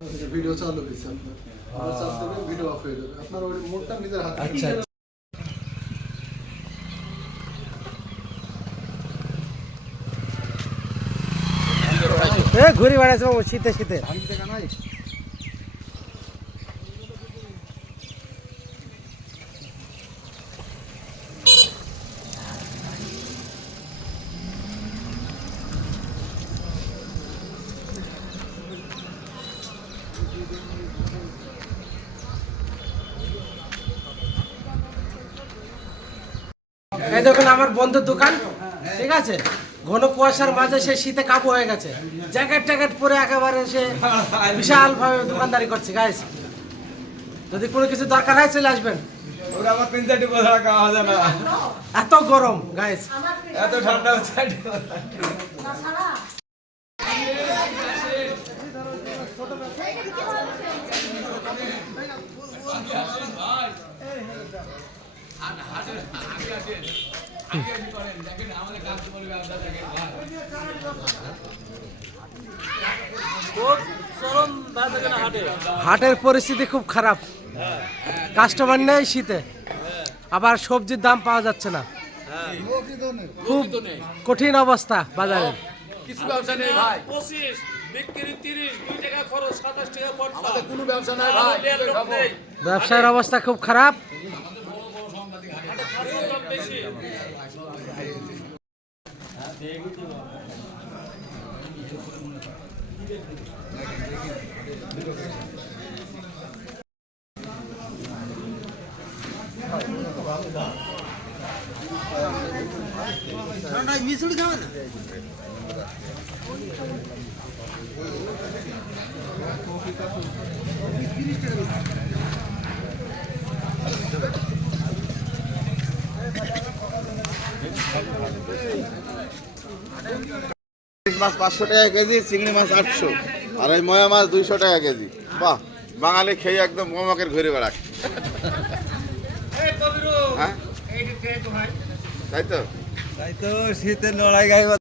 Video চালু হয়েছে আপনার আবার চাপ দেবেন ভিডিও অফ হয়ে যাবে আপনার ওই মোডটা নিজের হাতে আচ্ছা ঘুরে বেড়াচ্ছে শীতে শীতে এই দেখুন আমার বন্ধুর দোকান, ঠিক আছে, ঘন কুয়াশার মাঝে সে শীতে কাবু হয়ে গেছে, জ্যাকেট ট্যাকেট পরে একেবারে সে বিশাল ভাবে দোকানদারি করছে। গাইস, যদি কোনো কিছু দরকার হয় চলে আসবেন। এত গরম গাইস, এত ঠান্ডা হচ্ছে। হাটের পরিস্থিতি খুব খারাপ, কাস্টমার নেই শীতে, আবার সবজির দাম পাওয়া যাচ্ছে না, খুব কঠিন অবস্থা বাজারে। কিছু ব্যবসা নেই ভাই, 25 বিক্রি 30, 2 টাকা খরচ 27 টাকা পড়তা, আমাদের কোনো ব্যবসা নাই ভাই, ব্যবসার অবস্থা খুব খারাপ। মিশুড়ি খাবে না? মাছ 500 টাকা কেজি, চিংড়ি মাছ 800, আর এই ময়া মাছ 200 টাকা কেজি। বাহ, বাঙালি খেয়ে একদম মমাকের ঘুরে বেড়াক। হ্যাঁ, তাই তো শীতের লড়াই গাইব।